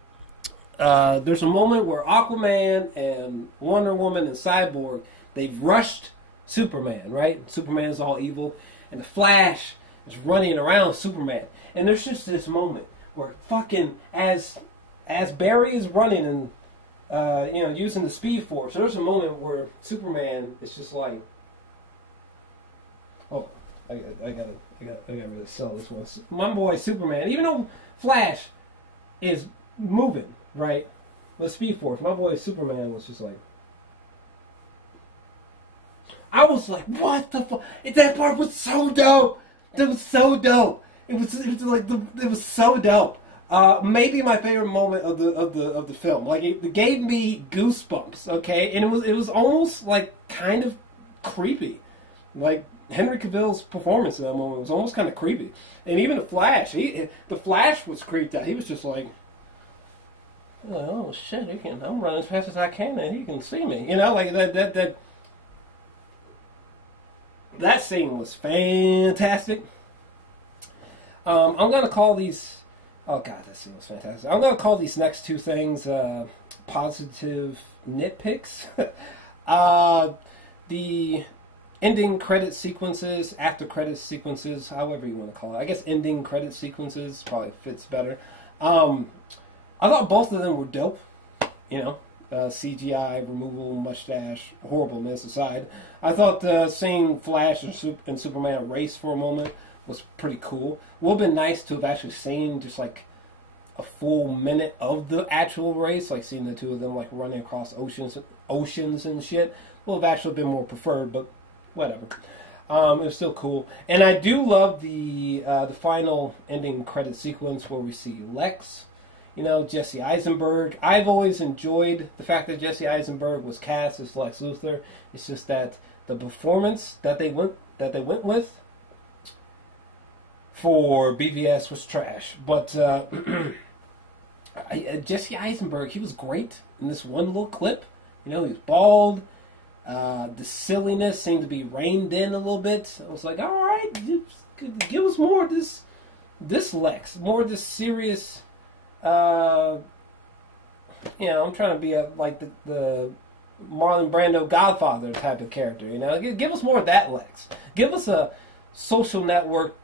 there's a moment where Aquaman and Wonder Woman and Cyborg, they've rushed Superman, right? Superman's all evil, and the Flash is running around Superman. And there's just this moment where fucking, as Barry is running and using the Speed Force, there's a moment where Superman is just like, oh, I gotta really sell this one. My boy Superman, even though Flash is moving, right, with Speed Force, my boy Superman was just like, I was like, what the fuck? That part was so dope. That was so dope. It was so dope. Maybe my favorite moment of the film. Like it gave me goosebumps. Okay, and it was almost like kind of creepy. Like Henry Cavill's performance in that moment was almost kind of creepy. And even the Flash, the Flash was creeped out. He was just like, oh shit, I'm running as fast as I can, and he can see me. Like that scene was fantastic. I'm going to call these... Oh, God, that scene was fantastic. I'm going to call these next two things positive nitpicks. The ending credit sequences, after credit sequences, however you want to call it. I guess ending credit sequences probably fits better. I thought both of them were dope. CGI, removal, mustache, horribleness aside. I thought seeing Flash and Superman race for a moment was pretty cool. It would have been nice to have actually seen just like a full minute of the actual race, like seeing the two of them like running across oceans and shit. Would have actually been more preferred, but whatever. It was still cool, and I do love the final ending credit sequence where we see Lex, you know, Jesse Eisenberg. I've always enjoyed the fact that Jesse Eisenberg was cast as Lex Luthor. It's just that the performance that they went with for BVS was trash. But Jesse Eisenberg, he was great in this one little clip. You know, he was bald. The silliness seemed to be reined in a little bit. I was like, all right, give us more of this Lex, more of this serious. You know, I'm trying to be like the Marlon Brando Godfather type of character. You know, give us more of that Lex. Give us a Social Network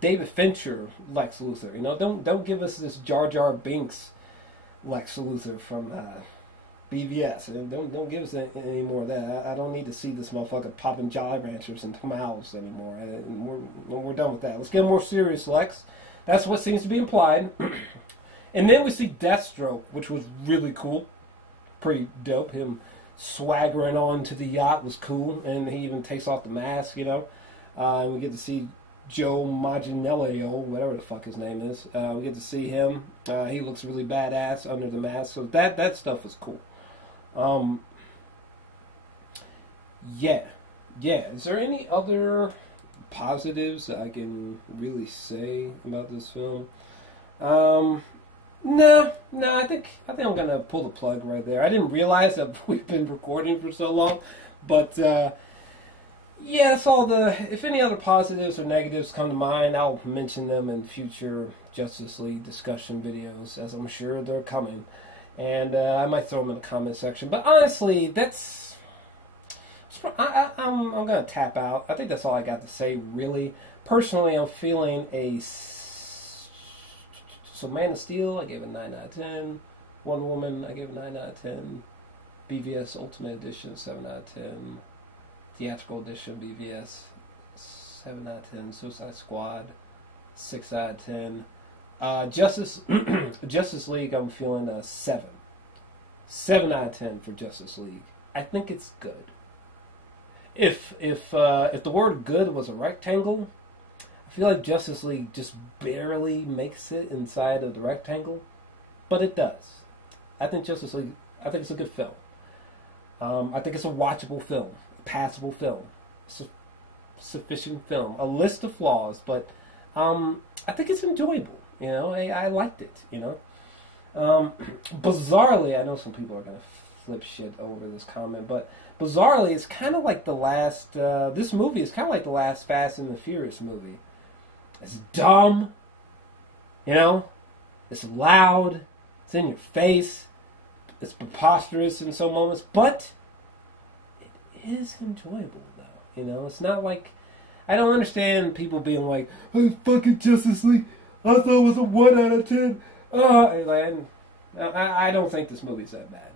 David Fincher Lex Luthor. You know, don't give us this Jar Jar Binks Lex Luthor from BVS. Don't give us any more of that. I don't need to see this motherfucker popping Jolly Ranchers into mouths anymore. We're done with that. Let's get more serious, Lex. That's what seems to be implied. And then we see Deathstroke, which was really cool. Pretty dope. Him swaggering onto the yacht was cool. And he even takes off the mask, you know. And we get to see Joe Manganiello, whatever the fuck his name is. We get to see him. He looks really badass under the mask. So that stuff was cool. Yeah. Is there any other positives that I can really say about this film? No. I think I'm gonna pull the plug right there. I didn't realize that we've been recording for so long, but yeah, that's all if any other positives or negatives come to mind, I'll mention them in future Justice League discussion videos, as I'm sure they're coming. And I might throw them in the comment section. But honestly, I'm going to tap out. I think that's all I got to say, really. Personally, I'm feeling So Man of Steel, I gave it 9 out of 10. Wonder Woman, I gave it 9 out of 10. BVS Ultimate Edition, 7 out of 10. Theatrical Edition, BVS, 7 out of 10. Suicide Squad, 6 out of 10. Justice League, I'm feeling a 7. 7 out of 10 for Justice League. I think it's good. If the word good was a rectangle, I feel like Justice League just barely makes it inside of the rectangle, but it does. I think Justice League, I think it's a good film. I think it's a watchable film, a passable film, sufficient film. A list of flaws, but I think it's enjoyable. You know, I liked it. You know, bizarrely, I know some people are gonna flip shit over this comment, but bizarrely, it's kind of like the last. This movie is kind of like the last Fast and the Furious movie. It's dumb, you know. It's loud. It's in your face. It's preposterous in some moments, but it is enjoyable, though. You know, it's not like I don't understand people being like, "Oh, fucking Justice League. I thought it was a 1 out of 10." I don't think this movie's that bad.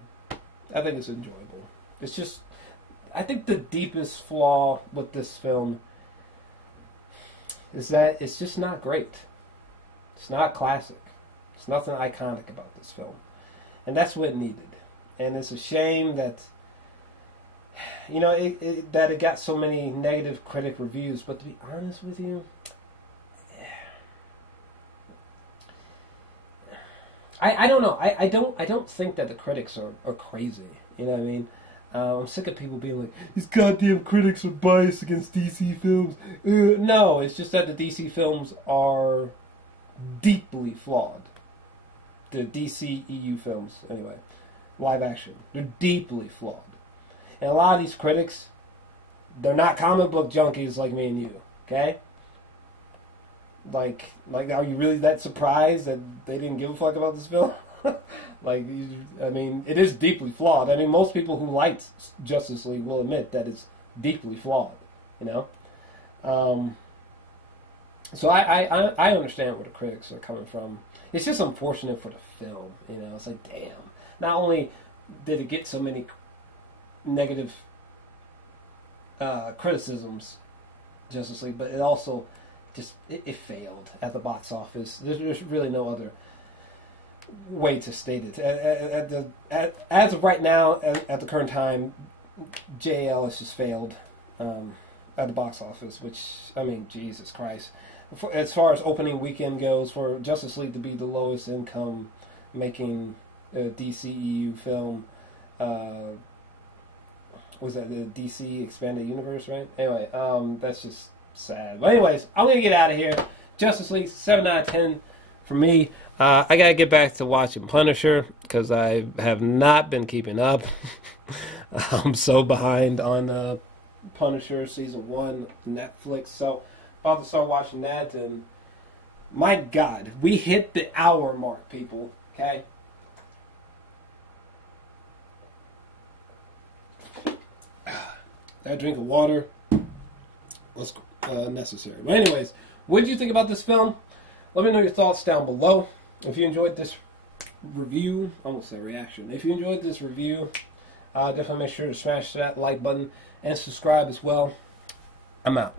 I think it's enjoyable. It's just, I think the deepest flaw with this film is that it's just not great. It's not classic. There's nothing iconic about this film. And that's what it needed. And it's a shame that, you know, that it got so many negative critic reviews. But to be honest with you, I don't know. I don't think that the critics are crazy. You know what I mean? I'm sick of people being like, these goddamn critics are biased against DC films. No, it's just that the DC films are deeply flawed. The DC EU films, anyway, live action, they're deeply flawed. And a lot of these critics, they're not comic book junkies like me and you, okay? Like, are you really that surprised that they didn't give a fuck about this film? I mean, it is deeply flawed. I mean, most people who liked Justice League will admit that it's deeply flawed, you know? So I understand where the critics are coming from. It's just unfortunate for the film, you know? It's like, damn. Not only did it get so many negative criticisms, Justice League, but it also just it failed at the box office. There's really no other way to state it. As of right now, at the current time, JL has just failed at the box office. Which, I mean, Jesus Christ. As far as opening weekend goes, for Justice League to be the lowest income making DCEU film, was that the DC Expanded Universe, right? Anyway, that's just sad. But anyways, I'm going to get out of here. Justice League, 7 out of 10 for me. I got to get back to watching Punisher because I have not been keeping up. I'm so behind on Punisher Season 1, Netflix. So, about to start watching that. And my God, we hit the hour mark, people. Okay? That drink of water was necessary. But anyways, what did you think about this film? Let me know your thoughts down below. If you enjoyed this review, I almost said reaction. If you enjoyed this review, definitely make sure to smash that like button and subscribe as well. I'm out.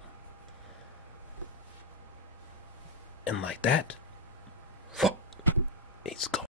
And like that, he's gone.